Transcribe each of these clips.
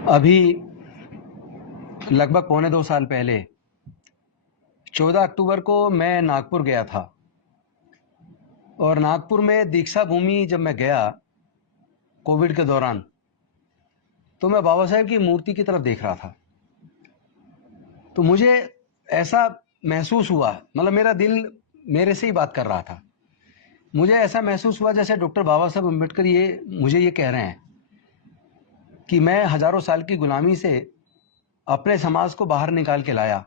अभी लगभग पौने 2 साल पहले 14 अक्टूबर को मैं नागपुर गया था और नागपुर में दीक्षा भूमि जब मैं गया कोविड के दौरान, तो मैं बाबा साहेब की मूर्ति की तरफ देख रहा था। तो मुझे ऐसा महसूस हुआ, मतलब मेरा दिल मेरे से ही बात कर रहा था। मुझे ऐसा महसूस हुआ जैसे डॉक्टर बाबा साहेब अम्बेडकर मुझे ये कह रहे हैं कि मैं हजारों साल की गुलामी से अपने समाज को बाहर निकाल के लाया।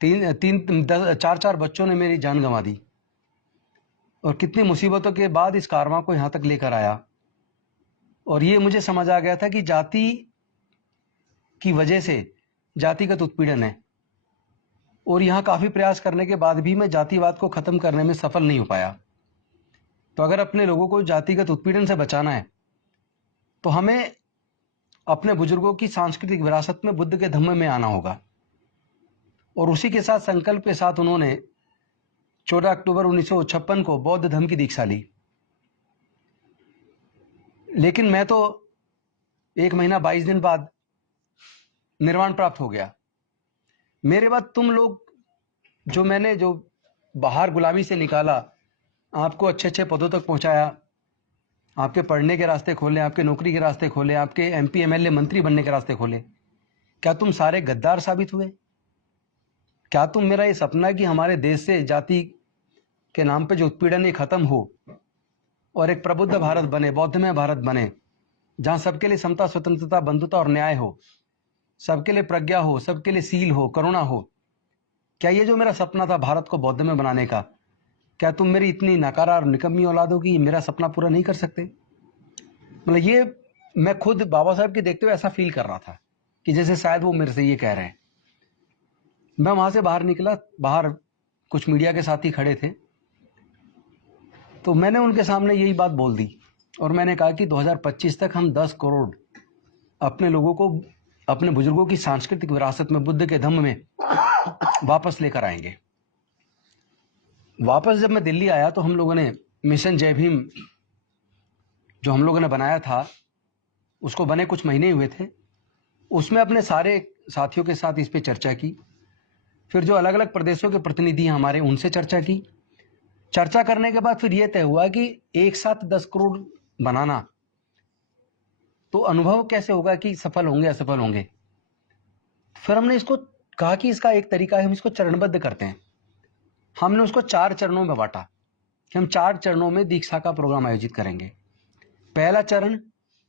चार चार बच्चों ने मेरी जान गंवा दी और कितनी मुसीबतों के बाद इस कारवां को यहाँ तक लेकर आया। और ये मुझे समझ आ गया था कि जाति की वजह से जातिगत उत्पीड़न है, और यहाँ काफ़ी प्रयास करने के बाद भी मैं जातिवाद को ख़त्म करने में सफल नहीं हो पाया। तो अगर अपने लोगों को जातिगत उत्पीड़न से बचाना है तो हमें अपने बुजुर्गों की सांस्कृतिक विरासत में बुद्ध के धम्म में आना होगा। और उसी के साथ संकल्प के साथ उन्होंने 14 अक्टूबर 1956 को बौद्ध धर्म की दीक्षा ली। लेकिन मैं तो 1 महीना 22 दिन बाद निर्वाण प्राप्त हो गया। मेरे बाद तुम लोग जो बाहर गुलामी से निकाला, आपको अच्छे अच्छे पदों तक पहुंचाया, आपके पढ़ने के रास्ते खोले, आपके नौकरी के रास्ते खोले, आपके एमपी एमएलए मंत्री बनने के रास्ते खोले, क्या तुम सारे गद्दार साबित हुए? क्या तुम मेरा ये सपना है कि हमारे देश से जाति के नाम पे जो उत्पीड़न है खत्म हो और एक प्रबुद्ध भारत बने, बौद्धमय भारत बने, जहां सबके लिए समता, स्वतंत्रता, बंधुता और न्याय हो, सबके लिए प्रज्ञा हो, सबके लिए सील हो, करुणा हो? क्या ये जो मेरा सपना था भारत को बौद्धमय बनाने का, क्या तुम मेरी इतनी नकारा और निकम्मी औलाद हो कि मेरा सपना पूरा नहीं कर सकते? मतलब ये मैं खुद बाबा साहब के देखते हुए ऐसा फील कर रहा था कि जैसे शायद वो मेरे से ये कह रहे हैं। मैं वहां से बाहर निकला, बाहर कुछ मीडिया के साथी खड़े थे, तो मैंने उनके सामने यही बात बोल दी और मैंने कहा कि 2025 तक हम 10 करोड़ अपने लोगों को अपने बुजुर्गों की सांस्कृतिक विरासत में, बुद्ध के धम्म में वापस लेकर आएंगे। वापस जब मैं दिल्ली आया तो हम लोगों ने मिशन जय भीम जो हम लोगों ने बनाया था, उसको बने कुछ महीने हुए थे, उसमें अपने सारे साथियों के साथ इस पे चर्चा की। फिर जो अलग अलग प्रदेशों के प्रतिनिधि हैं हमारे, उनसे चर्चा की। चर्चा करने के बाद फिर यह तय हुआ कि एक साथ 10 करोड़ बनाना, तो अनुभव कैसे होगा कि सफल होंगे असफल होंगे। फिर हमने इसको कहा कि इसका एक तरीका है, हम इसको चरणबद्ध करते हैं। हमने उसको 4 चरणों में बांटा कि हम 4 चरणों में दीक्षा का प्रोग्राम आयोजित करेंगे। पहला चरण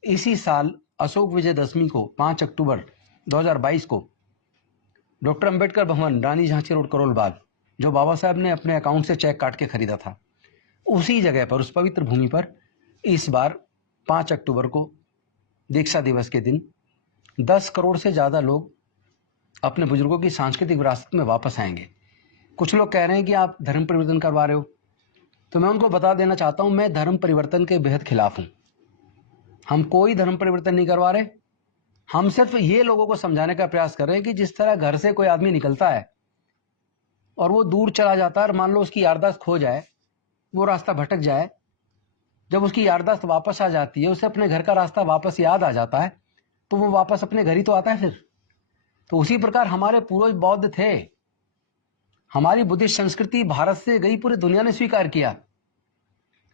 इसी साल अशोक विजयदशमी को 5 अक्टूबर 2022 को डॉक्टर अंबेडकर भवन, रानी झांसी रोड, करोल बाग, जो बाबा साहब ने अपने अकाउंट से चेक काट के खरीदा था, उसी जगह पर, उस पवित्र भूमि पर इस बार 5 अक्टूबर को दीक्षा दिवस के दिन 10 करोड़ से ज़्यादा लोग अपने बुजुर्गों की सांस्कृतिक विरासत में वापस आएंगे। कुछ लोग कह रहे हैं कि आप धर्म परिवर्तन करवा रहे हो, तो मैं उनको बता देना चाहता हूं, मैं धर्म परिवर्तन के बेहद खिलाफ हूं। हम कोई धर्म परिवर्तन नहीं करवा रहे। हम सिर्फ ये लोगों को समझाने का प्रयास कर रहे हैं कि जिस तरह घर से कोई आदमी निकलता है और वो दूर चला जाता है और मान लो उसकी याददाश्त खो जाए, वो रास्ता भटक जाए, जब उसकी याददाश्त वापस आ जाती है, उसे अपने घर का रास्ता वापस याद आ जाता है, तो वो वापस अपने घर ही तो आता है फिर। तो उसी प्रकार हमारे पूर्वज बौद्ध थे, हमारी बुद्धिस्ट संस्कृति भारत से गई, पूरी दुनिया ने स्वीकार किया।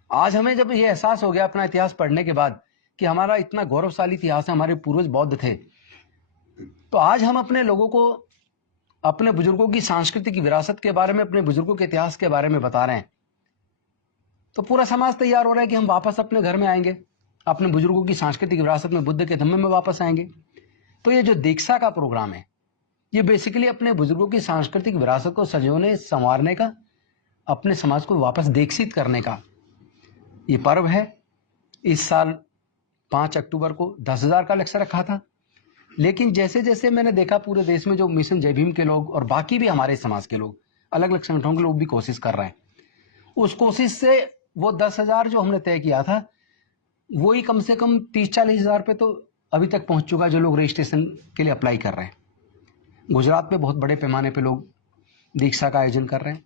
आज हमें जब यह एहसास हो गया अपना इतिहास पढ़ने के बाद कि हमारा इतना गौरवशाली इतिहास है, हमारे पूर्वज बौद्ध थे, तो आज हम अपने लोगों को अपने बुजुर्गों की सांस्कृतिक विरासत के बारे में, अपने बुजुर्गों के इतिहास के बारे में बता रहे हैं। तो पूरा समाज तैयार हो रहा है कि हम वापस अपने घर में आएंगे, अपने बुजुर्गों की सांस्कृतिक विरासत में, बुद्ध के धम्म में वापस आएंगे। तो ये जो दीक्षा का प्रोग्राम है, ये बेसिकली अपने बुजुर्गों की सांस्कृतिक विरासत को सजोने, संवारने का, अपने समाज को वापस दीक्षित करने का ये पर्व है। इस साल 5 अक्टूबर को 10,000 का लक्ष्य रखा था, लेकिन जैसे जैसे मैंने देखा पूरे देश में जो मिशन जय भीम के लोग और बाकी भी हमारे समाज के लोग, अलग अलग संगठनों के लोग भी कोशिश कर रहे हैं, उस कोशिश से वो 10,000 जो हमने तय किया था, वही कम से कम 30-40 हज़ार पे तो अभी तक पहुंच चुका है, जो लोग रजिस्ट्रेशन के लिए अप्लाई कर रहे हैं। गुजरात में बहुत बड़े पैमाने पे लोग दीक्षा का आयोजन कर रहे हैं।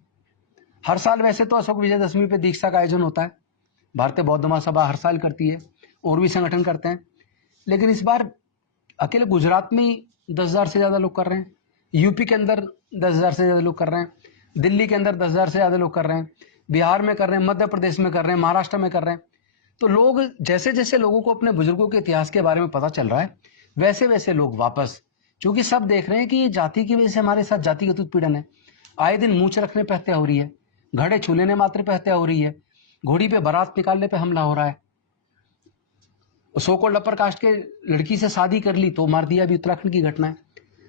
हर साल वैसे तो अशोक विजयदशमी पे दीक्षा का आयोजन होता है, भारतीय बौद्ध महासभा हर साल करती है और भी संगठन करते हैं, लेकिन इस बार अकेले गुजरात में ही 10,000 से ज़्यादा लोग कर रहे हैं, यूपी के अंदर 10,000 से ज़्यादा लोग कर रहे हैं, दिल्ली के अंदर 10,000 से ज़्यादा लोग कर रहे हैं, बिहार में कर रहे हैं, मध्य प्रदेश में कर रहे हैं, महाराष्ट्र में कर रहे हैं। तो लोग जैसे जैसे लोगों को अपने बुजुर्गों के इतिहास के बारे में पता चल रहा है, वैसे वैसे लोग वापस, क्योंकि सब देख रहे हैं कि जाति की वजह से हमारे साथ जातिगत उत्पीड़न है। आए दिन मूंछ रखने पे हत्या हो रही है, घड़े छू लेने मात्र पे हत्या हो रही है, घोड़ी पे बारात निकालने पे हमला हो रहा है, सो कॉल्ड अपर कास्ट के लड़की से शादी कर ली तो मार दिया, अभी उत्तराखंड की घटना है।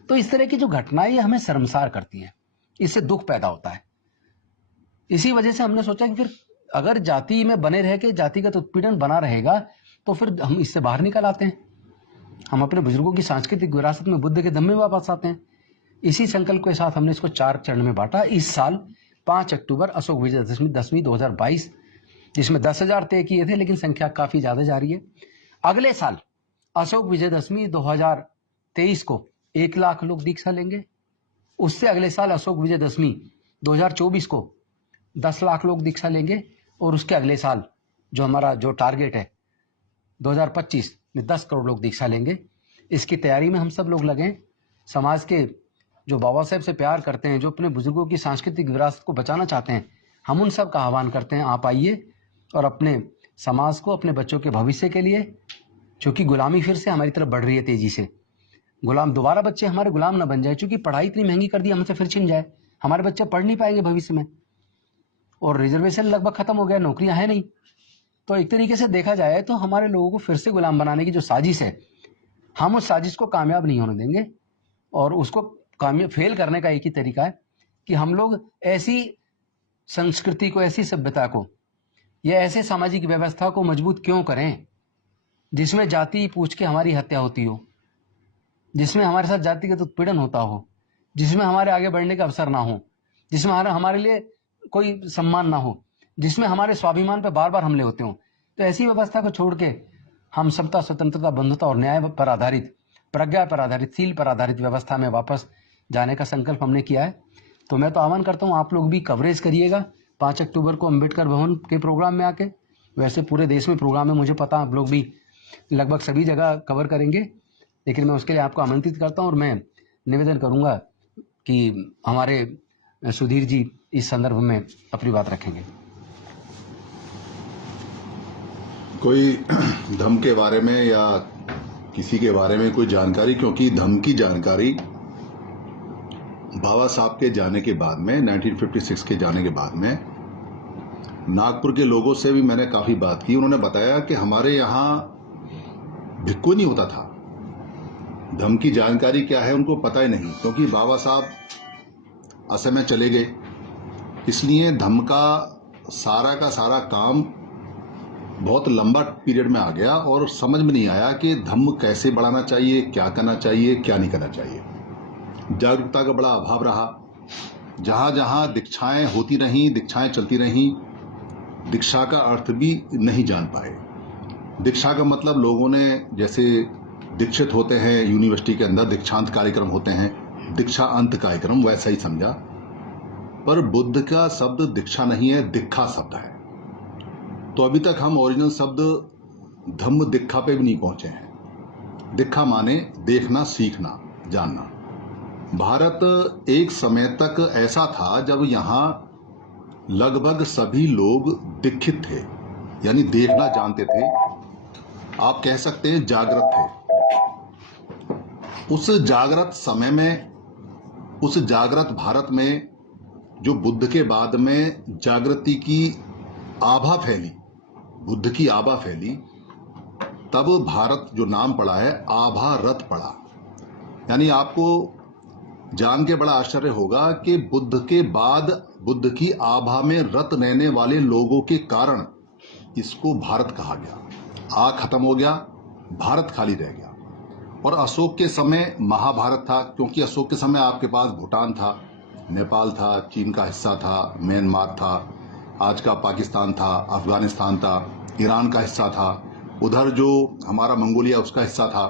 तो इस तरह की जो घटनाएं ये हमें शर्मसार करती हैं, इससे दुख पैदा होता है। इसी वजह से हमने सोचा कि फिर अगर जाति में बने रह के जातिगत उत्पीड़न बना रहेगा तो फिर हम इससे बाहर निकल आते हैं, हम अपने बुजुर्गों की सांस्कृतिक विरासत में बुद्ध के दम में वापस आते हैं। इसी संकल्प के साथ हमने इसको 4 चरण में बांटा। इस साल 5 अक्टूबर अशोक विजयदशमी 10वीं 2022, जिसमें 10,000 तय किए थे, लेकिन संख्या काफी ज्यादा जा रही है। अगले साल अशोक विजयदशमी 2023 को 1 लाख लोग दीक्षा लेंगे। उससे अगले साल अशोक विजयदशमी 2024 को 10 लाख लोग दीक्षा लेंगे। और उसके अगले साल जो हमारा जो टारगेट है 2025 में 10 करोड़ लोग दीक्षा लेंगे। इसकी तैयारी में हम सब लोग लगे। समाज के जो बाबा साहेब से प्यार करते हैं, जो अपने बुजुर्गों की सांस्कृतिक विरासत को बचाना चाहते हैं, हम उन सब का आह्वान करते हैं, आप आइए और अपने समाज को, अपने बच्चों के भविष्य के लिए, क्योंकि गुलामी फिर से हमारी तरफ बढ़ रही है तेजी से। गुलाम दोबारा बच्चे हमारे गुलाम ना बन जाए, क्योंकि पढ़ाई इतनी महंगी कर दी, हमसे फिर छिन जाए, हमारे बच्चे पढ़ नहीं पाएंगे भविष्य में। और रिजर्वेशन लगभग खत्म हो गया, नौकरियां हैं नहीं। तो एक तरीके से देखा जाए तो हमारे लोगों को फिर से गुलाम बनाने की जो साजिश है, हम उस साजिश को कामयाब नहीं होने देंगे। और उसको कामयाब फेल करने का एक ही तरीका है कि हम लोग ऐसी संस्कृति को, ऐसी सभ्यता को या ऐसे सामाजिक व्यवस्था को मजबूत क्यों करें जिसमें जाति पूछ के हमारी हत्या होती हो, जिसमें हमारे साथ जातिगत उत्पीड़न होता हो, जिसमें हमारे आगे बढ़ने का अवसर ना हो, जिसमें हमारे लिए कोई सम्मान ना हो, जिसमें हमारे स्वाभिमान पर बार बार हमले होते हों। तो ऐसी व्यवस्था को छोड़ के हम समता, स्वतंत्रता, बंधुता और न्याय पर आधारित, प्रज्ञा पर आधारित, सील पर आधारित व्यवस्था में वापस जाने का संकल्प हमने किया है। तो मैं तो आह्वान करता हूँ आप लोग भी कवरेज करिएगा 5 अक्टूबर को अम्बेडकर भवन के प्रोग्राम में आके। वैसे पूरे देश में प्रोग्राम है, मुझे पता आप लोग भी लगभग सभी जगह कवर करेंगे, लेकिन मैं उसके लिए आपको आमंत्रित करता हूँ। और मैं निवेदन करूँगा कि हमारे सुधीर जी इस संदर्भ में अपनी बात रखेंगे। कोई धम्म के बारे में या किसी के बारे में कोई जानकारी, क्योंकि धम्म की जानकारी बाबा साहब के जाने के बाद में, 1956 के जाने के बाद में नागपुर के लोगों से भी मैंने काफ़ी बात की। उन्होंने बताया कि हमारे यहाँ भिक्खु नहीं होता था। धम्म की जानकारी क्या है उनको पता ही नहीं, क्योंकि बाबा साहब असम में चले गए, इसलिए धम्म का सारा काम बहुत लंबा पीरियड में आ गया और समझ में नहीं आया कि धम्म कैसे बढ़ाना चाहिए, क्या करना चाहिए, क्या नहीं करना चाहिए। जागरूकता का बड़ा अभाव रहा। जहाँ जहाँ दीक्षाएं होती रहीं, दीक्षाएं चलती रहीं, दीक्षा का अर्थ भी नहीं जान पाए। दीक्षा का मतलब लोगों ने जैसे दीक्षित होते हैं, यूनिवर्सिटी के अंदर दीक्षांत कार्यक्रम होते हैं, दीक्षा अंत कार्यक्रम, वैसा ही समझा। पर बुद्ध का शब्द दीक्षा नहीं है, दीक्षा शब्द है। तो अभी तक हम ओरिजिनल शब्द धम्म दीक्षा पे भी नहीं पहुंचे हैं। दीक्षा माने देखना, सीखना, जानना। भारत एक समय तक ऐसा था जब यहाँ लगभग सभी लोग दीक्षित थे, यानी देखना जानते थे, आप कह सकते हैं जागृत थे। उस जागृत समय में, उस जागृत भारत में जो बुद्ध के बाद में जागृति की आभा फैली, बुद्ध की आभा फैली, तब भारत जो नाम पड़ा है आभा रत पड़ा। यानी आपको जान के बड़ा आश्चर्य होगा कि बुद्ध के बाद बुद्ध की आभा में रत रहने वाले लोगों के कारण इसको भारत कहा गया। आ खत्म हो गया, भारत खाली रह गया। और अशोक के समय महाभारत था, क्योंकि अशोक के समय आपके पास भूटान था, नेपाल था, चीन का हिस्सा था, म्यांमार था, आज का पाकिस्तान था, अफगानिस्तान था, ईरान का हिस्सा था, उधर जो हमारा मंगोलिया उसका हिस्सा था,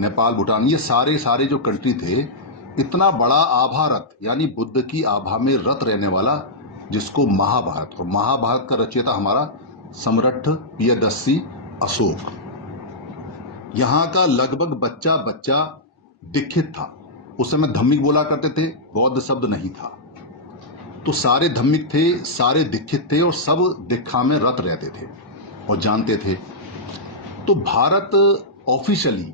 नेपाल, भूटान, ये सारे जो कंट्री थे। इतना बड़ा आभा रत, यानी बुद्ध की आभा में रत रहने वाला, जिसको महाभारत, और महाभारत का रचयिता हमारा सम्राट प्रियदर्शी अशोक। यहाँ का लगभग बच्चा बच्चा दीक्षित था। उस समय धम्मिक बोला करते थे, बौद्ध शब्द नहीं था। तो सारे धम्मिक थे, सारे दीक्षित थे और सब दीक्षा में रत रहते थे और जानते थे। तो भारत ऑफिशियली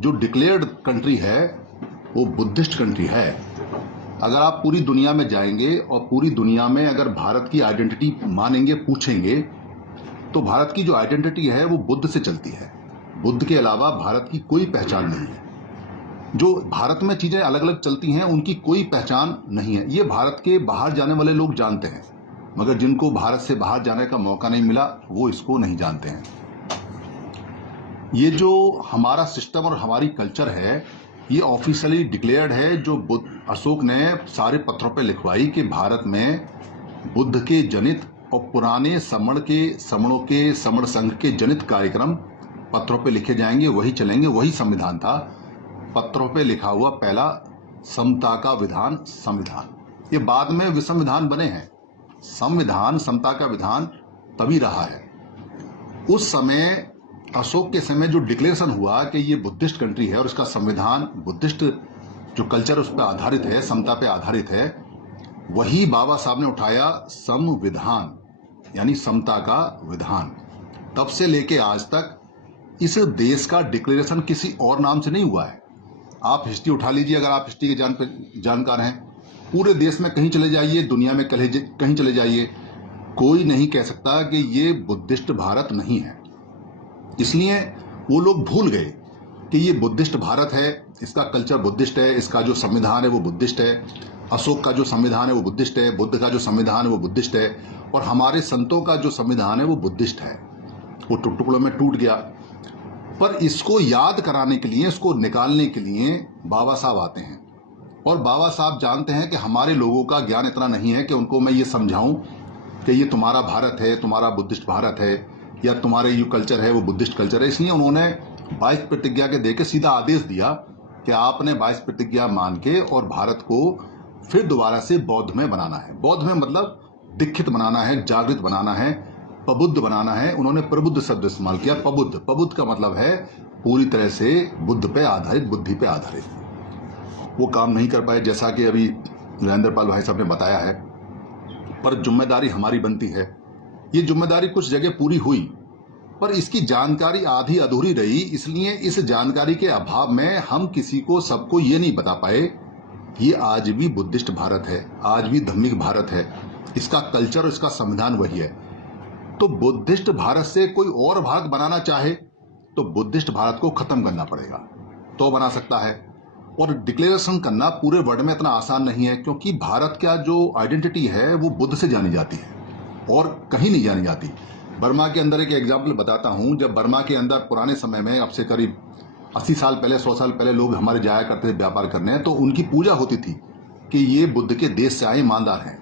जो डिक्लेयर्ड कंट्री है वो बुद्धिस्ट कंट्री है। अगर आप पूरी दुनिया में जाएंगे और पूरी दुनिया में अगर भारत की आइडेंटिटी मानेंगे, पूछेंगे, तो भारत की जो आइडेंटिटी है वो बुद्ध से चलती है। बुद्ध के अलावा भारत की कोई पहचान नहीं है। जो भारत में चीजें अलग अलग चलती हैं उनकी कोई पहचान नहीं है। ये भारत के बाहर जाने वाले लोग जानते हैं, मगर जिनको भारत से बाहर जाने का मौका नहीं मिला वो इसको नहीं जानते हैं। ये जो हमारा सिस्टम और हमारी कल्चर है ये ऑफिशियली डिक्लेयर्ड है, जो अशोक ने सारे पत्रों पे लिखवाई कि भारत में बुद्ध के जनित और पुराने समणों के समण संघ के जनित कार्यक्रम पत्रों पे लिखे जाएंगे, वही चलेंगे। वही संविधान था, पत्रों पे लिखा हुआ पहला समता का विधान संविधान। ये बाद में विसंविधान बने हैं। संविधान समता का विधान तभी रहा है। उस समय अशोक के समय जो डिक्लेरेशन हुआ कि ये बुद्धिस्ट कंट्री है और इसका संविधान बुद्धिस्ट जो कल्चर उस पर आधारित है, समता पे आधारित है, वही बाबा साहब ने उठाया संविधान, यानी समता का विधान। तब से लेके आज तक इस देश का डिक्लेरेशन किसी और नाम से नहीं हुआ है। आप हिस्ट्री उठा लीजिए, अगर आप हिस्ट्री के जानकार हैं, पूरे देश में कहीं चले जाइए, दुनिया में कहीं चले जाइए, कोई नहीं कह सकता कि ये बुद्धिस्ट भारत नहीं है। इसलिए वो लोग भूल गए कि ये बुद्धिस्ट भारत है, इसका कल्चर बुद्धिस्ट है, इसका जो संविधान है वो बुद्धिस्ट है, अशोक का जो संविधान है वो बुद्धिस्ट है, बुद्ध का जो संविधान है वो बुद्धिस्ट है, और हमारे संतों का जो संविधान है वो बुद्धिस्ट है। वो टुकड़ों में टूट गया। पर इसको याद कराने के लिए, इसको निकालने के लिए बाबा साहब आते हैं, और बाबा साहब जानते हैं कि हमारे लोगों का ज्ञान इतना नहीं है कि उनको मैं ये समझाऊं कि ये तुम्हारा भारत है, तुम्हारा बुद्धिस्ट भारत है, या तुम्हारे जो कल्चर है वो बुद्धिस्ट कल्चर है। इसलिए उन्होंने 22 प्रतिज्ञा के देके सीधा आदेश दिया कि आपने 22 प्रतिज्ञा मान के और भारत को फिर दोबारा से बौद्ध में बनाना है। बौद्ध में मतलब दीक्षित बनाना है, जागृत बनाना है, प्रबुद्ध बनाना है। उन्होंने प्रबुद्ध शब्द इस्तेमाल किया। प्रबुद्ध का मतलब है पूरी तरह से बुद्ध पे आधारित, बुद्धि पे आधारित। वो काम नहीं कर पाए, जैसा कि अभी नरेंद्र पाल भाई साहब ने बताया है। पर जिम्मेदारी हमारी बनती है। ये जिम्मेदारी कुछ जगह पूरी हुई, पर इसकी जानकारी आधी अधूरी रही। इसलिए इस जानकारी के अभाव में हम किसी को, सबको ये नहीं बता पाए ये आज भी बुद्धिस्ट भारत है, आज भी धार्मिक भारत है, इसका कल्चर और इसका संविधान वही है। तो बुद्धिस्ट भारत से कोई और भारत बनाना चाहे तो बुद्धिस्ट भारत को खत्म करना पड़ेगा, तो बना सकता है। और डिक्लेरेशन करना पूरे वर्ल्ड में इतना आसान नहीं है, क्योंकि भारत का जो आइडेंटिटी है वो बुद्ध से जानी जाती है और कहीं नहीं जानी जाती। बर्मा के अंदर एक एग्जाम्पल बताता हूं। जब बर्मा के अंदर पुराने समय में, अब से करीब 80 साल पहले, 100 साल पहले लोग हमारे जाया करते थे व्यापार करने, तो उनकी पूजा होती थी कि ये बुद्ध के देश से आए ईमानदार हैं,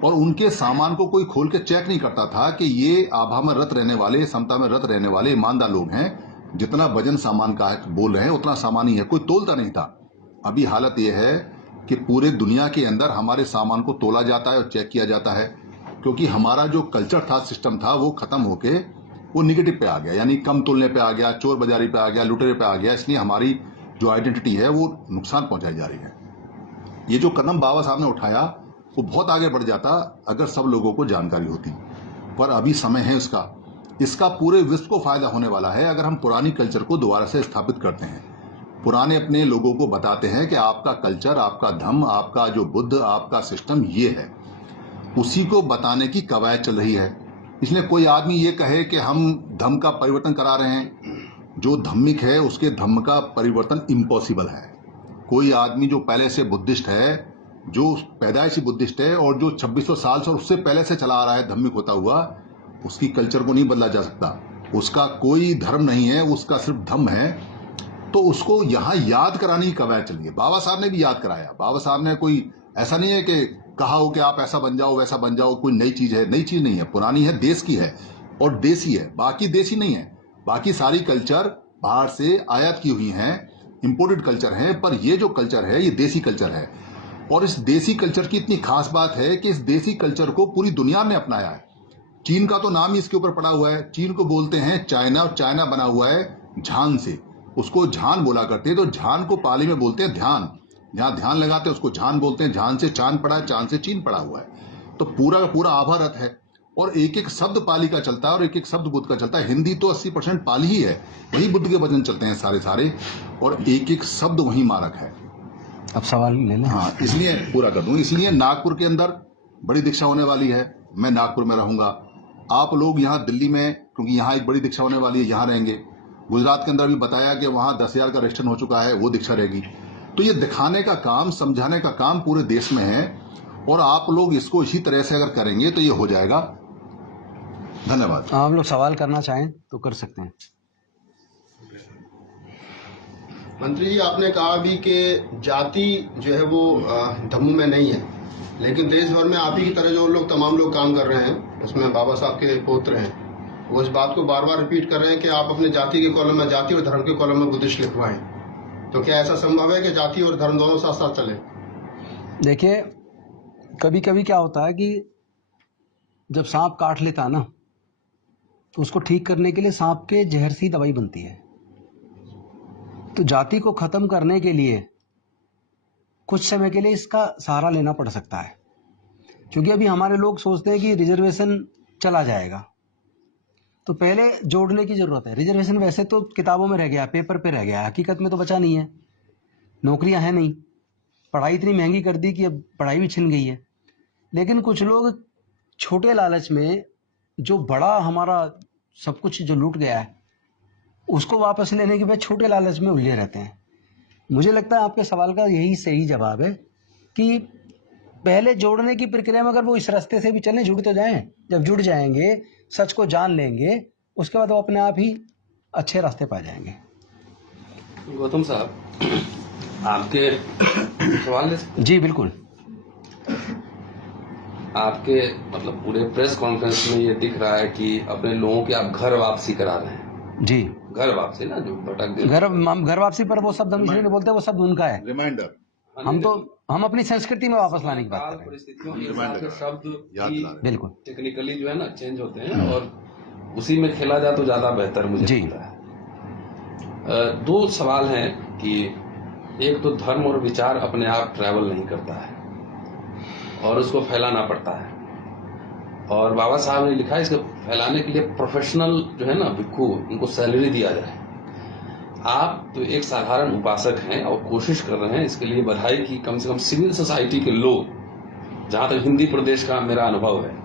और उनके सामान को कोई खोल के चेक नहीं करता था कि ये आभा में रत रहने वाले, समता में रत रहने वाले ईमानदार लोग हैं। जितना वजन सामान का बोल रहे हैं उतना सामान ही है, कोई तोलता नहीं था। अभी हालत यह है कि पूरे दुनिया के अंदर हमारे सामान को तोला जाता है और चेक किया जाता है, क्योंकि हमारा जो कल्चर था, सिस्टम था, वो खत्म होके वो निगेटिव पे आ गया, यानी कम तोलने पे आ गया, चोर बाजारी पे आ गया, लुटेरे पे आ गया। इसलिए हमारी जो आइडेंटिटी है वो नुकसान पहुंचाई जा रही है। ये जो कदम बाबा साहब ने उठाया वो बहुत आगे बढ़ जाता अगर सब लोगों को जानकारी होती, पर अभी समय है इसका पूरे विश्व को फायदा होने वाला है अगर हम पुरानी कल्चर को दोबारा से स्थापित करते हैं। पुराने अपने लोगों को बताते हैं कि आपका कल्चर, आपका धर्म, आपका जो बुद्ध, आपका सिस्टम ये है। उसी को बताने की कवायद चल रही है। इसलिए कोई आदमी ये कहे कि हम धर्म का परिवर्तन करा रहे हैं, जो धम्मिक है उसके धर्म का परिवर्तन इम्पॉसिबल है। कोई आदमी जो पहले से बुद्धिस्ट है, जो पैदाइशी बुद्धिस्ट है और जो 2600 साल से और उससे पहले से चला आ रहा है धम्मिक होता हुआ, उसकी कल्चर को नहीं बदला जा सकता। उसका कोई धर्म नहीं है, उसका सिर्फ धम्म है। तो उसको यहाँ याद कराने की कवायद चल रही है। बाबा साहब ने भी याद कराया। बाबा साहब ने कोई ऐसा नहीं है कि कहा हो कि आप ऐसा बन जाओ, वैसा बन जाओ, कोई नई चीज है। नई चीज नहीं है, पुरानी है, देश की है और देसी है। बाकी देसी नहीं है। बाकी सारी कल्चर बाहर से आयात की हुई हैं, इंपोर्टेड कल्चर है, पर ये जो कल्चर है ये देसी कल्चर है। और इस देसी कल्चर की इतनी खास बात है कि इस देसी कल्चर को पूरी दुनिया ने अपनाया है। चीन का तो नाम ही इसके ऊपर पड़ा हुआ है। चीन को बोलते हैं चाइना, और चाइना बना हुआ है ध्यान से, उसको ध्यान बोला करते हैं। तो ध्यान को पाली में बोलते हैं ध्यान, जहां ध्यान लगाते हैं उसको ध्यान बोलते हैं। ध्यान से चांद पड़ा है, चांद से चीन पड़ा हुआ है। तो पूरा का पूरा आभा रथ है और एक एक शब्द पाली का चलता है और एक एक शब्द बुद्ध का चलता है। हिंदी तो 80% पाली ही है, वही बुद्ध के वचन चलते हैं सारे और एक एक शब्द वही मारक है। अब सवाल ले लें। हाँ, इसलिए पूरा कर दूं। इसलिए नागपुर के अंदर बड़ी दीक्षा होने वाली है, मैं नागपुर में रहूंगा। आप लोग यहाँ दिल्ली में, क्योंकि यहाँ एक बड़ी दीक्षा होने वाली है, यहाँ रहेंगे। गुजरात के अंदर भी बताया कि वहाँ 10,000 का रजिस्ट्रेशन हो चुका है, वो दीक्षा रहेगी। तो ये दिखाने का काम, समझाने का काम पूरे देश में है और आप लोग इसको इसी तरह से अगर करेंगे तो ये हो जाएगा। धन्यवाद। आप लोग सवाल करना चाहें तो कर सकते हैं। मंत्री जी, आपने कहा अभी कि जाति जो है वो धम्म में नहीं है, लेकिन देश भर में आप ही की तरह जो लोग तमाम लोग काम कर रहे हैं, उसमें बाबा साहब के पौत्र हैं, वो इस बात को बार बार रिपीट कर रहे हैं कि आप अपने जाति के कॉलम में, जाति और धर्म के कॉलम में बुद्धिस्ट लिखवाएं। तो क्या ऐसा संभव है कि जाति और धर्म दोनों साथ साथ चले? देखिए, कभी कभी क्या होता है कि जब सांप काट लेता है ना, तो उसको ठीक करने के लिए सांप के जहर सी दवाई बनती है। तो जाति को खत्म करने के लिए कुछ समय के लिए इसका सहारा लेना पड़ सकता है, क्योंकि अभी हमारे लोग सोचते हैं कि रिजर्वेशन चला जाएगा, तो पहले जोड़ने की जरूरत है। रिजर्वेशन वैसे तो किताबों में रह गया, पेपर पे रह गया, हकीकत में तो बचा नहीं है। नौकरियां हैं नहीं, पढ़ाई इतनी महंगी कर दी कि अब पढ़ाई भी छिन गई है। लेकिन कुछ लोग छोटे लालच में जो बड़ा हमारा सब कुछ जो लूट गया है उसको वापस लेने के बाद छोटे लालच में उलझे रहते हैं। मुझे लगता है आपके सवाल का यही सही जवाब है कि पहले जोड़ने की प्रक्रिया में अगर वो इस रास्ते से भी चलें, जुड़ तो जाएं। जब जुड़ जाएंगे, सच को जान लेंगे, उसके बाद वो अपने आप ही अच्छे रास्ते पा जाएंगे। गौतम साहब, आपके सवाल जी बिल्कुल। आपके मतलब पूरे प्रेस कॉन्फ्रेंस में ये दिख रहा है कि अपने लोगों की आप घर वापसी करा रहे हैं। जी, घर वापसी ना, जो भटक गए घर वापसी पर वो शब्द हम इसलिए नहीं बोलते, वो शब्द उनका है। रिमाइंडर, हम अपनी संस्कृति में वापस लाने की बात कर रहे हैं। परिस्थितियों के हिसाब से शब्द बिल्कुल टेक्निकली जो है ना चेंज होते हैं और उसी में खेला जाए तो ज्यादा बेहतर मुझे लगता है। दो सवाल हैं कि एक तो धर्म और विचार अपने आप ट्रैवल नहीं करता है और उसको फैलाना पड़ता है, और बाबा साहब ने लिखा है इसको फैलाने के लिए प्रोफेशनल जो है ना भिक्खू, उनको सैलरी दिया जाए। आप तो एक साधारण उपासक हैं और कोशिश कर रहे हैं, इसके लिए बधाई की। कम से कम सिविल सोसाइटी के लोग, जहां तक हिंदी प्रदेश का मेरा अनुभव है,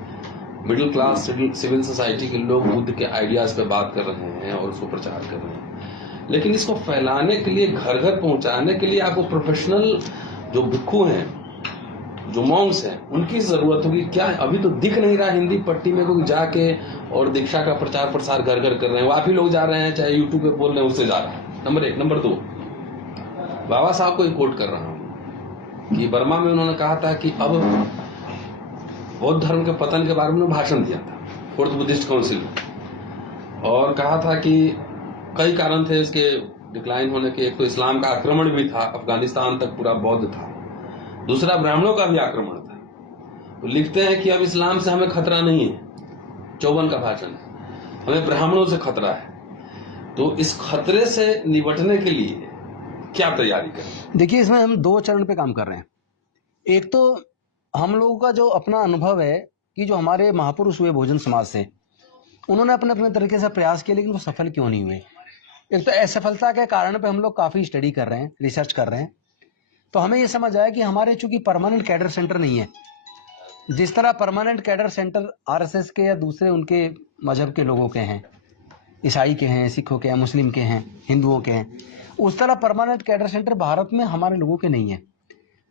मिडिल क्लास सिविल सोसाइटी के लोग बुद्ध के आइडियाज पे बात कर रहे हैं और उसको प्रचार कर रहे हैं। लेकिन इसको फैलाने के लिए, घर घर पहुंचाने के लिए आपको प्रोफेशनल जो भिक्खू हैं, जो मॉन्क्स हैं, उनकी जरूरत होगी। क्या अभी तो दिख नहीं रहा हिंदी पट्टी में कोई जाके और दीक्षा का प्रचार प्रसार घर घर कर रहे हैं। वो आप ही लोग जा रहे हैं, चाहे यूट्यूब पे बोल रहे हैं, उससे जा रहा है। नंबर एक। नंबर दो, बाबा साहब को एक कोट कर रहा हूं कि बर्मा में उन्होंने कहा था कि अब बौद्ध धर्म के पतन के बारे में भाषण दिया था फोर्थ बुद्धिस्ट काउंसिल में, और कहा था कि कई कारण थे इसके डिक्लाइन होने के। एक तो इस्लाम का आक्रमण भी था, अफगानिस्तान तक पूरा बौद्ध था। दूसरा, ब्राह्मणों का भी आक्रमण था। तो लिखते हैं कि अब इस्लाम से हमें खतरा नहीं है, 54 का भाषण है, हमें ब्राह्मणों से खतरा है। तो इस खतरे से निपटने के लिए क्या तैयारी करें? देखिए, इसमें हम दो चरण पे काम कर रहे हैं। एक तो हम लोगों का जो अपना अनुभव है कि जो हमारे महापुरुष हुए भोजन समाज से, उन्होंने अपने अपने तरीके से प्रयास किए, लेकिन वो सफल क्यों नहीं हुए। एक तो असफलता के कारण पे हम लोग काफी स्टडी कर रहे हैं, रिसर्च कर रहे हैं। तो हमें ये समझ आया कि हमारे चूंकि परमानेंट कैडर सेंटर नहीं है, जिस तरह परमानेंट कैडर सेंटर आरएसएस के या दूसरे उनके मजहब के लोगों के हैं, ईसाई के हैं, सिखों के हैं, मुस्लिम के हैं, हिंदुओं के हैं, उस तरह परमानेंट कैडर सेंटर भारत में हमारे लोगों के नहीं है।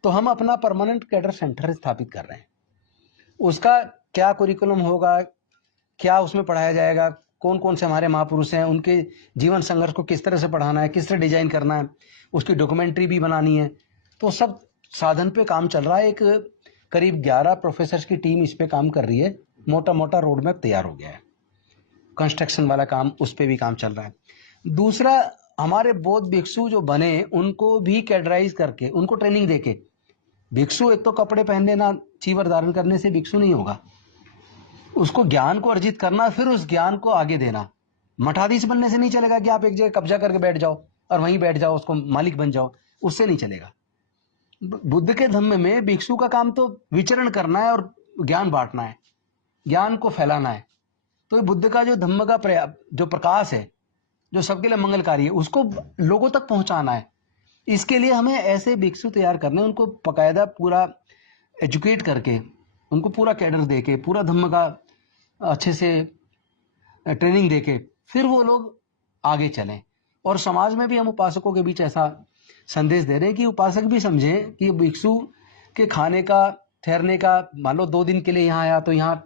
तो हम अपना परमानेंट कैडर सेंटर स्थापित कर रहे हैं। उसका क्या कुरिकुलम होगा, क्या उसमें पढ़ाया जाएगा, कौन कौन से हमारे महापुरुष हैं, उनके जीवन संघर्ष को किस तरह से पढ़ाना है, किस तरह डिजाइन करना है, उसकी डॉक्यूमेंट्री भी बनानी है। तो सब साधन पे काम चल रहा है। एक करीब 11 प्रोफेसर्स की टीम इस पे काम कर रही है। मोटा मोटा रोड मैप तैयार हो गया है, कंस्ट्रक्शन वाला काम उस पे भी काम चल रहा है। दूसरा, हमारे बौद्ध भिक्षु जो बने, उनको भी कैडराइज करके, उनको ट्रेनिंग देके, भिक्षु एक तो कपड़े पहनने ना चीवर धारण करने से भिक्षु नहीं होगा, उसको ज्ञान को अर्जित करना, फिर उस ज्ञान को आगे देना। मठाधीश बनने से नहीं चलेगा कि आप एक जगह कब्जा करके बैठ जाओ और वहीं बैठ जाओ, उसको मालिक बन जाओ, उससे नहीं चलेगा। बुद्ध के धम्म में भिक्षु का काम तो विचरण करना है और ज्ञान बांटना है, ज्ञान को फैलाना है। तो बुद्ध का जो धम्म का जो प्रकाश है, जो सबके लिए मंगलकारी है, उसको लोगों तक पहुंचाना है। इसके लिए हमें ऐसे भिक्षु तैयार करने, उनको बकायदा पूरा एजुकेट करके, उनको पूरा कैडर देके, पूरा धम्म का अच्छे से ट्रेनिंग देके, फिर वो लोग आगे चलें। और समाज में भी हम उपासकों के बीच ऐसा संदेश दे रहे हैं कि उपासक भी समझें कि भिक्षु के खाने का, ठहरने का, मान लो 2 दिन के लिए यहाँ आया तो यहाँ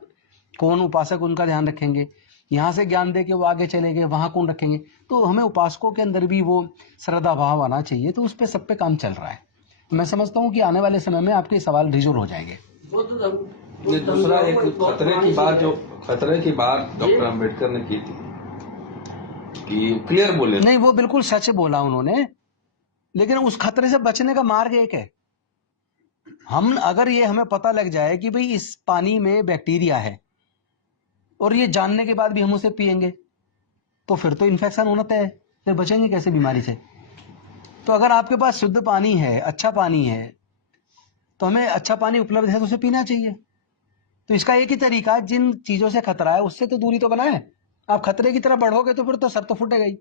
कौन उपासक उनका ध्यान रखेंगे, यहाँ से ज्ञान दे के वो आगे चले गए, वहाँ कौन रखेंगे। तो हमें उपासकों के अंदर भी वो श्रद्धा भाव आना चाहिए। तो उस पर सब पे काम चल रहा है। मैं समझता हूँ कि आने वाले समय में आपके सवाल रिजोर हो जाएंगे। दूसरा एक खतरे की बात डॉक्टर अम्बेडकर ने की थी कि क्लियर बोले, नहीं वो बिल्कुल सच बोला उन्होंने, लेकिन उस खतरे से बचने का मार्ग एक है। हम अगर ये हमें पता लग जाए कि भाई इस पानी में बैक्टीरिया है और ये जानने के बाद भी हम उसे पिएंगे, तो फिर तो इन्फेक्शन होना तय है, फिर बचेंगे कैसे बीमारी से। तो अगर आपके पास शुद्ध पानी है, अच्छा पानी है, तो हमें अच्छा पानी उपलब्ध है तो उसे पीना चाहिए। तो इसका एक ही तरीका है, जिन चीजों से खतरा है उससे तो दूरी तो बनाए। आप खतरे की तरफ बढ़ोगे तो फिर तो सर तो फूटेगा ही।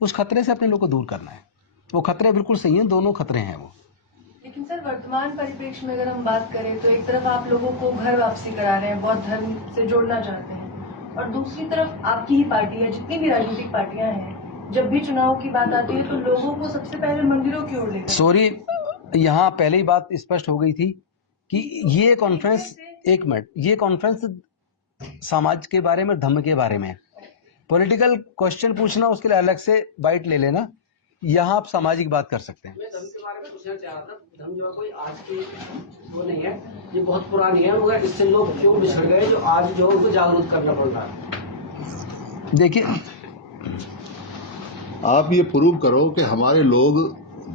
उस खतरे से अपने लोग को दूर करना है। वो खतरे बिल्कुल सही हैं, दोनों खतरे हैं वो। लेकिन सर, वर्तमान परिप्रेक्ष्य में अगर हम बात करें तो एक तरफ आप लोगों को घर वापसी करा रहे हैं, बौद्ध धर्म से जोड़ना चाहते हैं, और दूसरी तरफ आपकी ही पार्टी है, जितनी भी राजनीतिक पार्टियां हैं, जब भी चुनाव की बात आती है तो लोगों को सबसे पहले मंदिरों की ओर लेकर। सॉरी, यहाँ पहले ही बात स्पष्ट हो गई थी कि ये कॉन्फ्रेंस, एक मिनट, ये कॉन्फ्रेंस समाज के बारे में, धर्म के बारे में। पॉलिटिकल क्वेश्चन पूछना उसके लिए अलग से बाइट ले लेना, यहाँ आप सामाजिक बात कर सकते हैं। मैं धर्म के बारे में पूछना चाह रहा था। धर्म जो है कोई आज की वो नहीं है, ये बहुत पुरानी है, मगर इससे लोग क्यों बिछड़ गए जो आज जो उनको जागरूक करना पड़ रहा है। देखिए, आप ये प्रूव करो कि हमारे लोग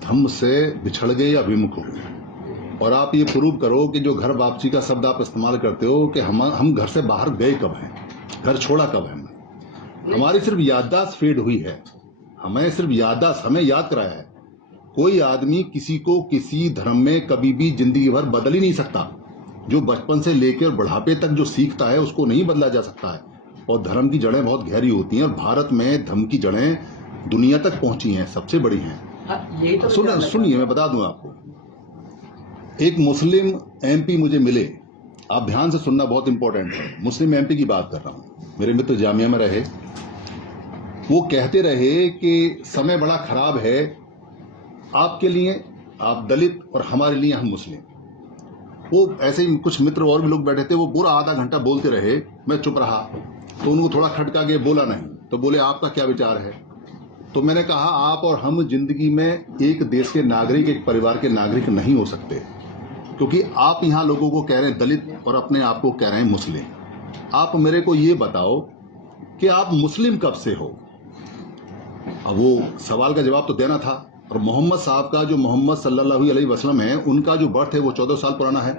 धम्म से बिछड़ गए या विमुख हो गए, और आप ये प्रूव करो कि जो घर वापसी का शब्द आप इस्तेमाल करते हो कि हम घर से बाहर गए कब हैं, घर छोड़ा कब है। हमारी सिर्फ याददाश्त फेड हुई है, हमें सिर्फ याददाश्त, हमें याद कराया है। कोई आदमी किसी को किसी धर्म में कभी भी जिंदगी भर बदल ही नहीं सकता। जो बचपन से लेकर बुढ़ापे तक जो सीखता है उसको नहीं बदला जा सकता है। और धर्म की जड़ें बहुत गहरी होती हैं, और भारत में धर्म की जड़ें दुनिया तक पहुंची हैं, सबसे बड़ी हैं। तो सुनिए, मैं बता दूं आपको। एक मुस्लिम एमपी मुझे मिले, आप ध्यान से सुनना, बहुत इंपॉर्टेंट है। मुस्लिम एमपी की बात कर रहा हूं, मेरे मित्र जामिया में रहे। वो कहते रहे कि समय बड़ा खराब है आपके लिए, आप दलित, और हमारे लिए हम मुस्लिम। वो ऐसे ही कुछ मित्र और भी लोग बैठे थे, वो पूरा आधा घंटा बोलते रहे, मैं चुप रहा। तो उनको थोड़ा खटका के बोला नहीं, तो बोले आपका क्या विचार है। तो मैंने कहा आप और हम जिंदगी में एक देश के नागरिक, एक परिवार के नागरिक नहीं हो सकते, क्योंकि आप यहाँ लोगों को कह रहे हैं दलित और अपने आप को कह रहे हैं मुस्लिम। आप मेरे को ये बताओ कि आप मुस्लिम कब से हो। अब वो सवाल का जवाब तो देना था। और मोहम्मद साहब का, जो मोहम्मद सल्लल्लाहु अलैहि वसल्लम है, उनका जो बर्थ है वो 1400 साल पुराना है।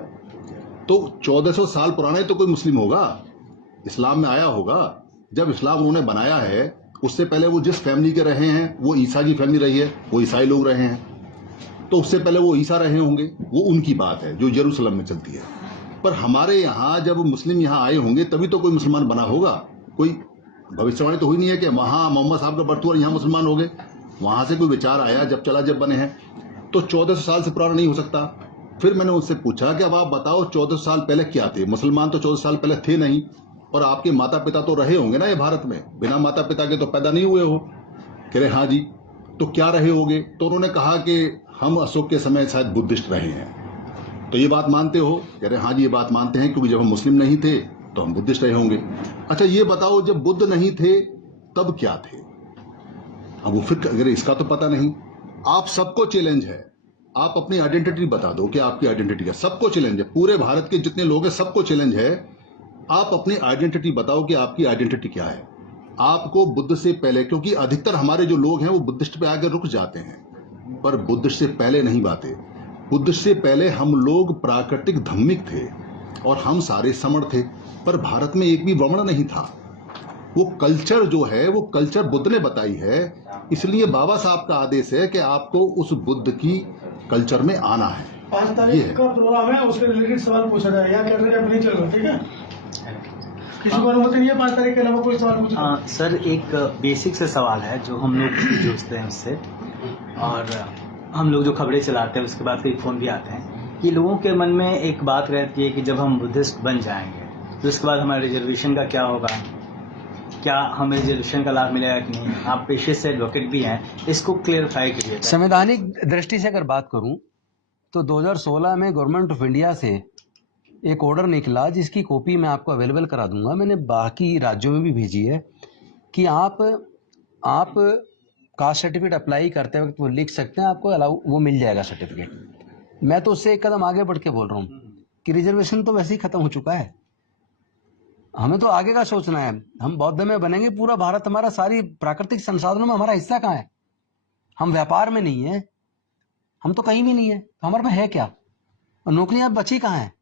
तो 1400 साल पुराना ही तो कोई मुस्लिम होगा, इस्लाम में आया होगा। जब इस्लाम उन्होंने बनाया है, उससे पहले वो जिस फैमिली के रहे हैं, वो ईसा की फैमिली रही है, वो ईसाई लोग रहे हैं। तो उससे पहले वो ईसा रहे होंगे, वो उनकी बात है जो यरूशलेम में चलती है। पर हमारे यहाँ जब मुस्लिम यहाँ आए होंगे तभी तो कोई मुसलमान बना होगा। कोई भविष्यवाणी तो हुई नहीं है कि वहाँ मोहम्मद साहब का बर्थ हुआ और यहाँ मुसलमान हो गए। वहाँ से कोई विचार आया, जब चला जब बने हैं। तो 1400 साल से पुराना नहीं हो सकता। फिर मैंने उनसे पूछा कि अब आप बताओ 1400 साल पहले क्या थे। मुसलमान तो 1400 साल पहले थे नहीं, और आपके माता पिता तो रहे होंगे ना ये भारत में, बिना माता पिता के तो पैदा नहीं हुए हो। कह रहे हाँ जी, तो क्या रहे होगे। तो उन्होंने कहा कि हम अशोक के समय शायद बुद्धिस्ट रहे हैं। तो ये बात मानते हो। कह रहे हाँ जी, ये बात मानते हैं, क्योंकि जब हम मुस्लिम नहीं थे तो हम बुद्धिस्ट रहे होंगे। अच्छा ये बताओ, जब बुद्ध नहीं थे तब क्या थे। अब वो फिर अगर इसका तो पता नहीं। आप सबको चैलेंज है, आप अपनी आइडेंटिटी बता दो कि आपकी आइडेंटिटी है। सबको चैलेंज है, पूरे भारत के जितने लोग हैं सबको चैलेंज है। आप अपनी आइडेंटिटी बताओ कि आपकी आइडेंटिटी क्या है। आपको बुद्ध से पहले, क्योंकि अधिकतर हमारे जो लोग हैं वो बुद्धिस्ट पे आकर रुक जाते हैं, पर बुद्धिस्ट से पहले नहीं बातें। बुद्धिस्ट से पहले हम लोग प्राकृतिक धम्मिक थे और हम सारे समण थे, पर भारत में एक भी वर्ण नहीं था। वो कल्चर जो है वो कल्चर बुद्ध ने बताई है, इसलिए बाबा साहब का आदेश है कि आपको उस बुद्ध की कल्चर में आना है। 5 तारीख का प्रोग्राम है, उसके रिलेटेड सवाल पूछा जाए, यहाँ कैटरिंग ऐप नहीं चल रहा, ठीक है? किसी को अनुमति नहीं है 5 तारीख के अलावा कोई सवाल पूछना? सर एक बेसिक से सवाल है जो हम लोग जुड़ते हैं उससे, और हम लोग जो खबरें चलाते हैं उसके बाद कई फ़ोन भी आते हैं कि लोगों के मन में एक बात रहती है कि जब हम बुद्धिस्ट बन जाएंगे तो उसके बाद हमारे रिजर्वेशन का क्या होगा, क्या हमें रिजर्वेशन का लाभ मिलेगा कि नहीं। आप पेशे से एडवोकेट भी हैं, इसको क्लियरफाई करिए। संवैधानिक दृष्टि से अगर बात करूं तो 2016 में गवर्नमेंट ऑफ इंडिया से एक ऑर्डर निकला जिसकी कॉपी मैं आपको अवेलेबल करा दूंगा, मैंने बाकी राज्यों में भी भेजी है, कि आप कास्ट सर्टिफिकेट अप्लाई करते वक्त वो लिख सकते हैं, आपको अलाउ वो मिल जाएगा सर्टिफिकेट। मैं तो उससे एक कदम आगे बढ़ के बोल रहा हूँ कि रिजर्वेशन तो वैसे ही खत्म हो चुका है, हमें तो आगे का सोचना है। हम बौद्ध में बनेंगे, पूरा भारत हमारा, सारी प्राकृतिक संसाधनों में हमारा हिस्सा कहाँ है? हम व्यापार में नहीं है, हम तो कहीं भी नहीं है, तो हमारे में है क्या? और नौकरियां बची कहाँ हैं?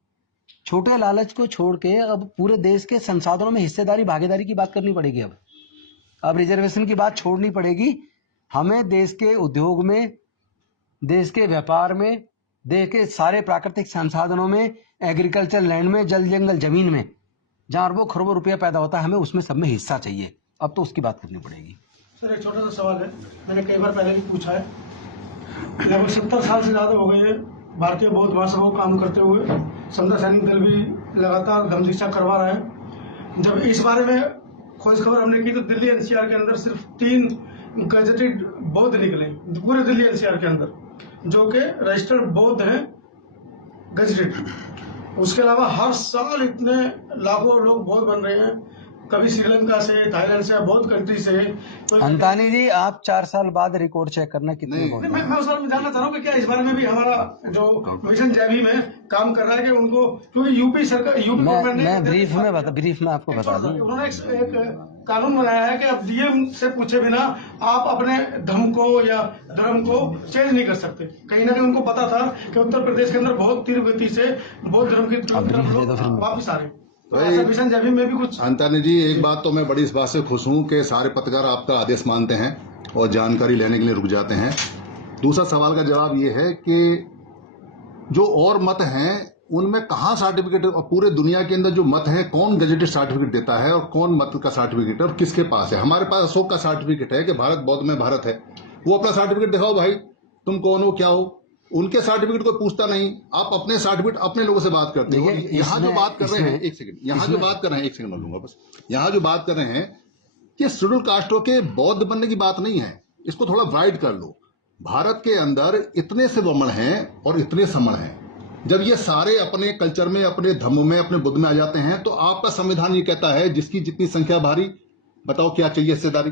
छोटे लालच को छोड़ के अब पूरे देश के संसाधनों में हिस्सेदारी भागीदारी की बात करनी पड़ेगी। अब रिजर्वेशन की बात छोड़नी पड़ेगी। हमें देश के उद्योग में, देश के व्यापार में, देश के सारे प्राकृतिक संसाधनों में, एग्रीकल्चर लैंड में, जल जंगल जमीन में, जहाँ अरबों खरबों रुपया पैदा होता है, हमें उसमें सब में हिस्सा चाहिए। अब तो उसकी बात करनी पड़ेगी। सर एक छोटा सा सवाल है, मैंने कई बार पहले भी पूछा है। लगभग 70 साल से ज़्यादा हो गए हैं भारतीय बौद्ध महासभा को काम करते हुए। समता सैनिक दल भी लगातार धम्म दीक्षा करवा रहा है। जब इस बारे में खोज खबर हमने की तो दिल्ली एनसीआर के अंदर सिर्फ 3 गजेटेड बौद्ध निकले पूरे दिल्ली एनसीआर के अंदर, जो कि रजिस्टर्ड बौद्ध हैं, गजेटेड। उसके अलावा हर साल इतने लाखों लोग बौद्ध बन रहे हैं, कभी श्रीलंका से, थाईलैंड से, बहुत कंट्री से। अंतानी जी, आप 4 साल बाद रिकॉर्ड चेक करना कितने बौद्ध हैं। मैं उस बारे में जानना चाह रहा हूँ कि क्या इस बारे में भी हमारा जो मिशन जय भीम है काम कर रहा है कि उनको, क्योंकि यूपी सरकार, यूपी गवर्नमेंट ने मैं ब्रीफ में आपको बता दूं, उन्होंने एक कानून बनाया है कि अब डीएम से पूछे बिना आप अपने धर्म को या धर्म को चेंज नहीं कर सकते। कहीं ना कहीं उनको पता था कि उत्तर प्रदेश के अंदर बहुत तीव्र गति से बौद्ध धर्म की तरफ लोग वापिस आ रहे हैं। तो मिशन जय भीम में भी कुछ। अंतानी जी, एक बात तो मैं बड़ी इस बात से खुश हूं कि सारे पत्रकार आपका आदेश मानते हैं और जानकारी लेने के लिए रुक जाते हैं। दूसरा सवाल का जवाब ये है कि जो और मत हैं उनमें कहाँ सर्टिफिकेट, और पूरे दुनिया के अंदर जो मत है कौन गजेटेड सर्टिफिकेट देता है और कौन मत का सर्टिफिकेट है और किसके पास है? हमारे पास अशोक का सर्टिफिकेट है कि भारत बौद्ध में भारत है। वो अपना सर्टिफिकेट दिखाओ भाई, तुम कौन हो, क्या हो। उनके सर्टिफिकेट कोई पूछता नहीं, आप अपने सर्टिफिकेट अपने लोगों से बात करते हो। यहाँ जो बात कर रहे हैं, एक सेकंड, यहाँ जो बात कर रहे हैं, एक सेकंड लूंगा बस, यहाँ जो बात कर रहे हैं कि शेड्यूल कास्टों के बौद्ध बनने की बात नहीं है, इसको थोड़ा वाइड कर लो। भारत के अंदर इतने से वमन हैं और इतने समण हैं, जब ये सारे अपने कल्चर में, अपने धर्म में, अपने बुद्ध में आ जाते हैं तो आपका संविधान ये कहता है जिसकी जितनी संख्या भारी, बताओ क्या चाहिए हिस्सेदारी?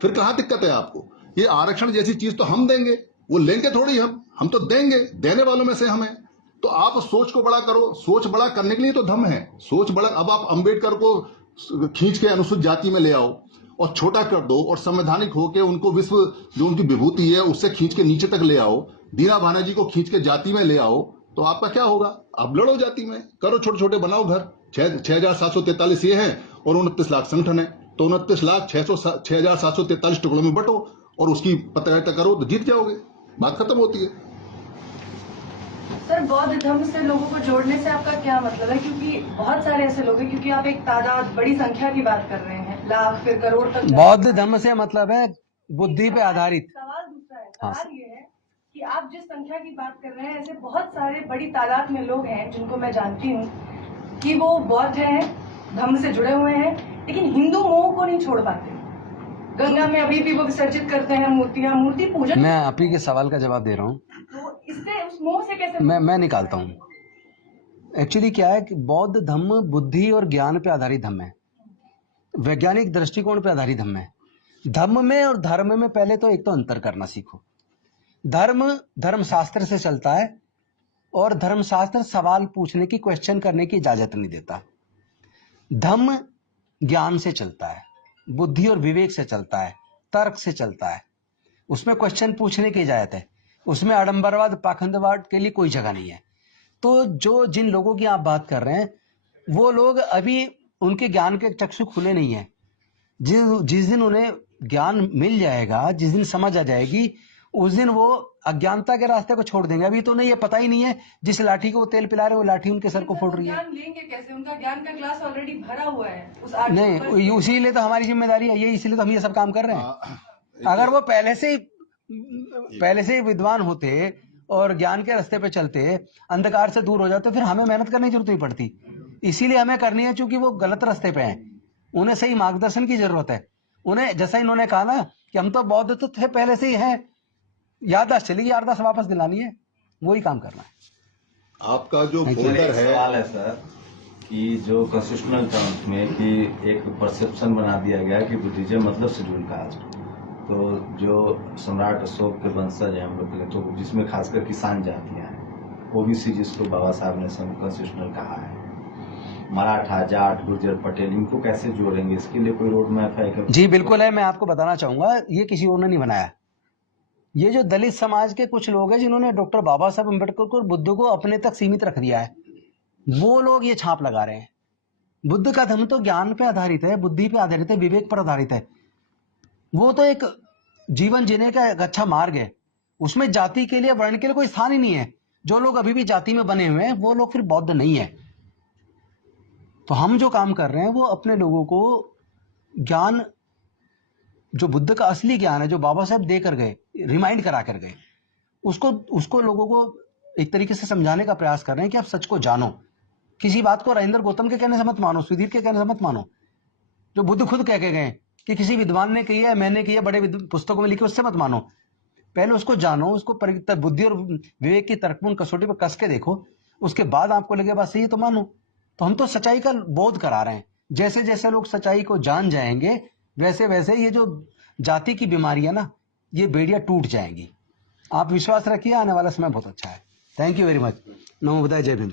फिर कहाँ दिक्कत है आपको? ये आरक्षण जैसी चीज तो हम देंगे, वो लेंगे थोड़ी, हम तो देंगे, देने वालों में से हम हैं। तो आप सोच को बड़ा करो, सोच बड़ा करने के लिए तो धम्म है, सोच बड़ा। अब आप अंबेडकर को खींच के अनुसूचित जाति में ले आओ और छोटा कर दो, और संवैधानिक होके उनको विश्व जो उनकी विभूति है उससे खींच के नीचे तक ले आओ, दीना भानाजी को खींच के जाति में ले आओ, तो आपका क्या होगा? अब लड़ो जाति में, करो, छोटे छोटे बनाओ घर। 6,743 ये है और 29 लाख संगठन है, तो 29,6,743 टुकड़ों में बटो और उसकी पत्रकारिता करो तो जीत जाओगे, बात खत्म होती है। सर, बौद्ध धर्म से लोगों को जोड़ने से आपका क्या मतलब है? क्योंकि बहुत सारे ऐसे लोग हैं, क्योंकि आप एक तादाद, बड़ी संख्या की बात कर रहे हैं, लाख फिर करोड़ तक। बौद्ध धर्म से मतलब है बुद्धि पे आधारित। सवाल दूसरा है, सवाल ये है कि आप जिस संख्या की बात कर रहे हैं, ऐसे बहुत सारे बड़ी तादाद में लोग हैं जिनको मैं जानती हूँ कि वो बौद्ध हैं, धर्म से जुड़े हुए हैं, लेकिन हिंदू मोह को नहीं छोड़ पाते। गंगा में अभी भी वो विसर्जित करते हैं मूर्तियां, मूर्ति पूजन। मैं आप ही के सवाल का जवाब दे रहा हूँ, तो इससे उस मोह से कैसे मैं निकालता हूँ। एक्चुअली क्या है कि बौद्ध धर्म बुद्धि और ज्ञान पे आधारित धर्म है, वैज्ञानिक दृष्टिकोण पे आधारित धर्म है। धर्म में और धर्म में पहले तो एक तो अंतर करना सीखो। धर्मशास्त्र से चलता है और धर्मशास्त्र सवाल पूछने की, क्वेश्चन करने की इजाजत नहीं देता। धर्म ज्ञान से चलता है, बुद्धि और विवेक से चलता है, तर्क से चलता है, उसमें क्वेश्चन पूछने की इजाजत है, उसमें आडंबरवाद, पाखंडवाद के लिए कोई जगह नहीं है। तो जिन लोगों की आप बात कर रहे हैं वो लोग अभी उनके ज्ञान के चक्षु खुले नहीं है, जिस दिन उन्हें ज्ञान मिल जाएगा, जिस दिन समझ आ जाएगी, उस दिन वो अज्ञानता के रास्ते को छोड़ देंगे। अभी तो उन्हें ये पता ही नहीं है, जिस लाठी को वो तेल पिला रहे हैं वो लाठी उनके सर को फोड़ रही है। ज्ञान लेंगे कैसे? उनका ज्ञान का ग्लास ऑलरेडी भरा हुआ है उस नहीं, उसीलिए तो हमारी जिम्मेदारी है ये, इसीलिए तो हम ये सब काम कर रहे हैं। अगर वो पहले से ही विद्वान होते और ज्ञान के रास्ते पे चलते, अंधकार से दूर हो जाते, फिर हमें मेहनत करने की जरूरत नहीं पड़ती। इसीलिए हमें करनी है, क्योंकि वो गलत रास्ते पे हैं, उन्हें सही मार्गदर्शन की जरूरत है। उन्हें, जैसा इन्होंने कहा ना कि हम तो बौद्ध तो थे पहले से ही हैं, याददाश्त चली गई, याददाश्त वापस दिलानी है, वही काम करना है। आपका जो Thank you. फोल्डर एक है, सवाल है सर कि जो कॉन्स्टिट्यूशनल टर्म्स में कि एक परसेप्शन बना दिया गया कि बुद्धिज्म मतलब शेड्यूल कास्ट, तो जो सम्राट अशोक के वंशज हैं हम लोग के, तो जिसमें खासकर किसान जातियां हैं, ओबीसी जिसको बाबा साहब ने कॉन्स्टिट्यूशनल कहा है, मराठा, जाट, गुर्जर, पटेल, इनको कैसे जोड़ेंगे? इसके लिए कोई रोड मैप है? जी बिल्कुल है। मैं आपको बताना चाहूंगा, ये किसी और ने नहीं बनाया। ये जो दलित समाज के कुछ लोग हैं जिन्होंने डॉक्टर बाबा साहब अम्बेडकर को, बुद्ध को अपने तक सीमित रख दिया है, वो लोग ये छाप लगा रहे हैं। बुद्ध का धर्म तो ज्ञान पे आधारित है, बुद्धि पे आधारित है, विवेक पर आधारित है। वो तो एक जीवन जीने का एक अच्छा मार्ग है, उसमें जाति के लिए, वर्ण के लिए कोई स्थान ही नहीं है। जो लोग अभी भी जाति में बने हुए हैं वो लोग फिर बौद्ध नहीं है। तो हम जो काम कर रहे हैं वो अपने लोगों को ज्ञान, जो बुद्ध का असली ज्ञान है, जो बाबा साहब देकर गए, रिमाइंड करा कर गए, उसको लोगों को एक तरीके से समझाने का प्रयास कर रहे हैं कि आप सच को जानो। किसी बात को राजेंद्र गौतम के कहने से मत मानो, सुधीर के कहने से मत मानो। जो बुद्ध खुद कह के गए कि किसी विद्वान ने कही है, मैंने कही है, बड़े पुस्तकों में लिखी, उससे मत मानो। पहले उसको जानो, उसको बुद्धि और विवेक की तर्कपूर्ण कसौटी पर कस के देखो, उसके बाद आपको लगे बात सही है तो मानो। तो हम तो सच्चाई का बोध करा रहे हैं। जैसे जैसे लोग सच्चाई को जान जाएंगे, वैसे वैसे ये जो जाति की बीमारी है ना, ये बेड़ियां टूट जाएंगी। आप विश्वास रखिए, आने वाला समय बहुत अच्छा है। Thank you very much. नमो बुद्धाय, जय भीम।